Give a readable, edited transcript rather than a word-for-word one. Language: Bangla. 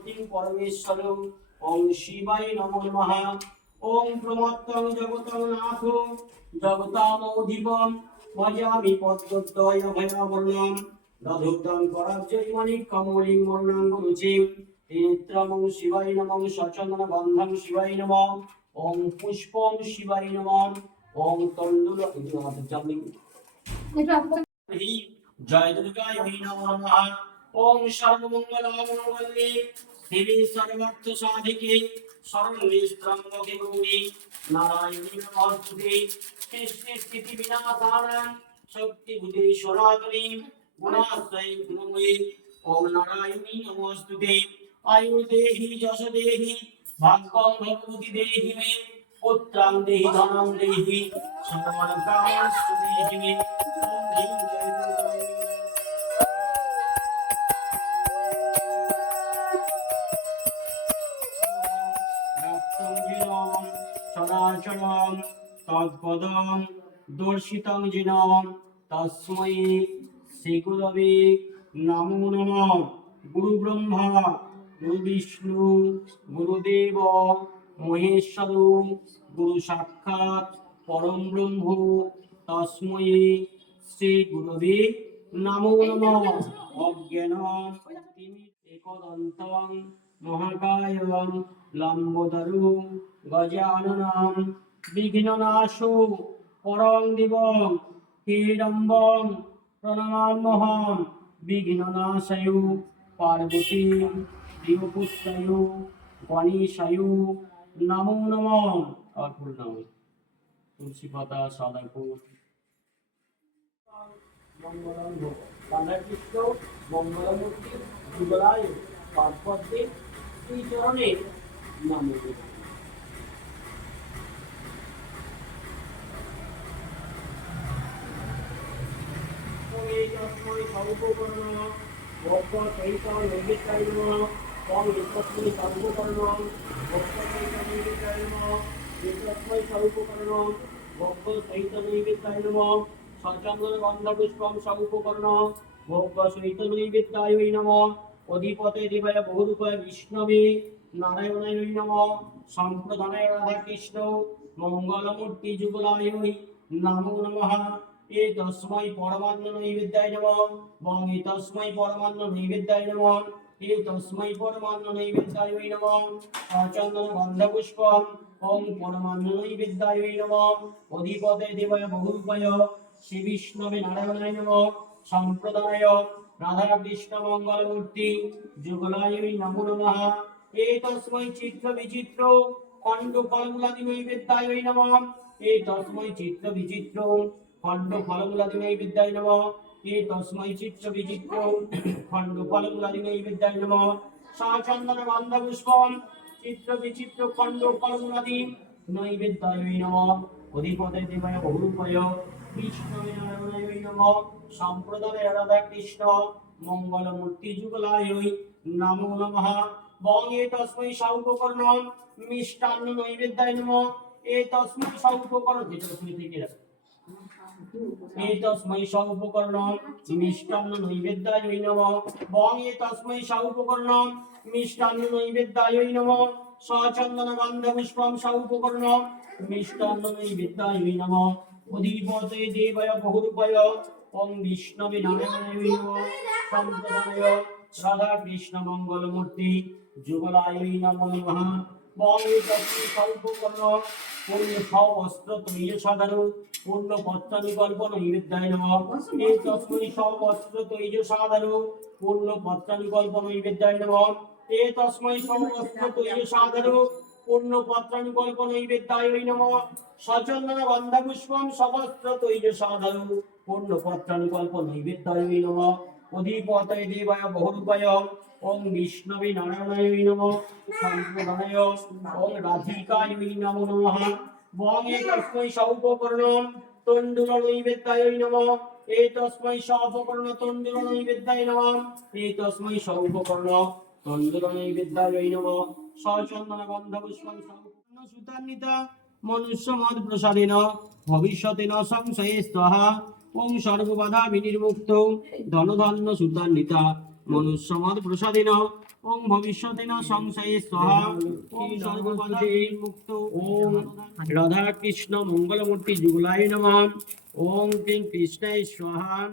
পার্বতী পরমেশ্বর ওম শিবায় নমো নমঃ ওম প্রমত্তং জগতং নাথ জগতামোধিপম ভজামি পদ্মদ্বয় ভয়াবর্ণম দধুক্তং পরাজয়মণি কমলিং বর্ণাঙ্গরুচিম নেত্রমং শিবায় নমঃ সচন্দন গন্ধং শিবায় নমঃ ওম পুষ্পং শিবায় নমঃ ওম তণ্ডুল জয় দুর্গায় নমঃ ওম সর্বমঙ্গলমঙ্গলে শিবে সর্বার্থ সাধিকে শরণ্যে ত্র্যম্বকে গৌরী নারায়ণী নমস্তুতে সৃষ্টি স্থিতি বিনাশানাং শক্তিভূতে সনাতনী গুণাশ্রয়ে গুণময়ী ওম নারায়ণী নমস্তুতে আয়ুর্দেহি যশোদেহি ভাগ্যং ভগবতী দেহি মে পুত্রাং দেহি ধনং দেহি সর্বমঙ্গলাস্তু দেহি মে ওম হ্রিং জয় দুর্গায় সদাচরণ তৎপদং দর্শিতং যেন তস্मै শ্রী গুরবে নমো নমঃ। গুরু ব্রহ্মা গুরু বিষ্ণু গুরুদেব মহেশ্বর গুরু সাক্ষাৎ পরম ব্রহ্ম তস্मै শ্রী গুরবে নমো নমঃ। অজ্ঞানং একদন্তং মহাকায়ং লম্বোদরং গজাননং বিঘ্ননাশো পরং দিবং হিড়ম্বং প্রণমাম্যহং বিঘ্ননাশায় পার্বতী দেবপুত্রায় গণেশায় নমো নমঃ। অর্পণ নমঃ। তুলসী পাতা সাদা ফুল মঙ্গলম রাধাকৃষ্ণ মঙ্গলমূর্তি যুগলায় পাদপদ্মে শ্রী চরণে নমো নমঃ। তস্मै সর্বকর্ণ ভক্ত সহিত নৈবেদ্যায় নমঃ। ওম তস্मै সর্বকর্ণ ভক্ত সহিত নৈবেদ্যায় নমঃ। তস্मै সর্বকর্ণ ভক্ত সহিত নৈবেদ্যায় নমঃ। সচন্দন গন্ধপুষ্পম সর্বকর্ণ ভক্ত সহিত নৈবেদ্যায় নমঃ। অধিপতে দেবায় বহুরূপায় বিষ্ণবে নারায়ণায় নমঃ। সম্প্রদানায় রাধাকৃষ্ণ মঙ্গলমূর্তি যুগলায় নমো নমঃ। তস্मै পরমান্ন নৈবেদ্যায় নমঃ। বং তস্मै পরমান্ন নৈবেদ্যায় নমঃ। তস্मै পরমান্ন নৈবেদ্যায় নমঃ। সচন্দন গন্ধপুষ্পম ওম পরমান্ন নৈবেদ্যায় নমঃ। অধিপতে দেবায় বহুরূপায় শ্রী বিষ্ণবে নারায়ণায় নমঃ। সম্প্রদায় রাধাকৃষ্ণ মঙ্গলমূর্তি যুগলায় নমো নমঃ। তস্मै চিত্র বিচিত্র খণ্ড ফলমূলাদি নৈবেদ্যায় নমঃ। তস্मै চিত্র বিচিত্র খণ্ড ফলমূলাদি নৈবেদ্যায় নমঃ। তস্मै চিত্র বিচিত্র খণ্ড ফলমূলাদি নৈবেদ্যায় নমঃ। সচন্দন গন্ধপুষ্পম চিত্র বিচিত্র খণ্ড ফলমূলাদি নৈবেদ্যায় নমঃ। অধিপতে দেবায় বহুরূপায় বিষ্ণবে নারায়ণায় নমঃ। সম্প্রদায় রাধাকৃষ্ণ মঙ্গলমূর্তি যুগলায় নমো নমঃ। বং তস্मै সর্বকর্ণ মিষ্টান্ন নৈবেদ্যায় নমঃ। তস্मै সর্বকর্ণ তস্मै সর্বকর্ণ মিষ্টান্ন নৈবেদ্যায় নমঃ। বং তস্मै সর্বকর্ণ মিষ্টান্ন নৈবেদ্যায় নমঃ। সচন্দন গন্ধপুষ্পম সর্বকর্ণ মিষ্টান্ন নৈবেদ্যায় নমঃ। অধিপতে দেবায় বহুরূপায় ওম বিষ্ণবে নারায়ণায় নমঃ। সম্প্রদায় রাধাকৃষ্ণ মঙ্গলমূর্তি যুগলায় নমো নমঃ। বং তস্मै সর্বকর্ণ পূর্ণ সবস্ত্র তৈজ সাধারণ পূর্ণ পত্রানুকল্প নৈবেদ্যায় নমঃ। তস্मै সবস্ত্র তৈজ সাধারণ পূর্ণ পত্রানুকল্প নৈবেদ্যায় নমঃ। তস্मै সবস্ত্র তৈজ সাধারণ পূর্ণ পত্রানুকল্প নৈবেদ্যায় নমঃ। সচন্দন গন্ধপুষ্পম সবস্ত্র তৈজ সাধারণ পূর্ণ পত্রানুকল্প নৈবেদ্যায় নমঃ। অধিপতে দেবায় বহুরূপায় ওম বিষ্ণবে নারায়ণায় নমঃ। সম্প্রদায় ওম রাধিকায় নমো নমঃ। বং তস্मै সর্বকর্ণ তণ্ডুল নৈবেদ্যায় নমঃ। তস্मै সর্বকর্ণ তণ্ডুল নৈবেদ্যায় নমঃ। তস্मै সর্বকর্ণ তণ্ডুল নৈবেদ্যায় নমঃ। সচন্দন গন্ধপুষ্পম সর্বকর্ণ সুতান্বিতা মনুষ্যমদ প্রসাদেন ভবিষ্যতেন সংশয়ে স্বাহা। ওম সর্ববাধা বিনির্মুক্ত ধনধান্য সুতান্বিতা মনুষ্যমদ প্রসাদেন ओम भविष्यति न संशये स्वाहा ओम सर्वपदाय मुक्त ओम राधा कृष्ण मंगलमूर्ति जुगलाय नमः ओम क्लीं कृष्णाय स्वाहा।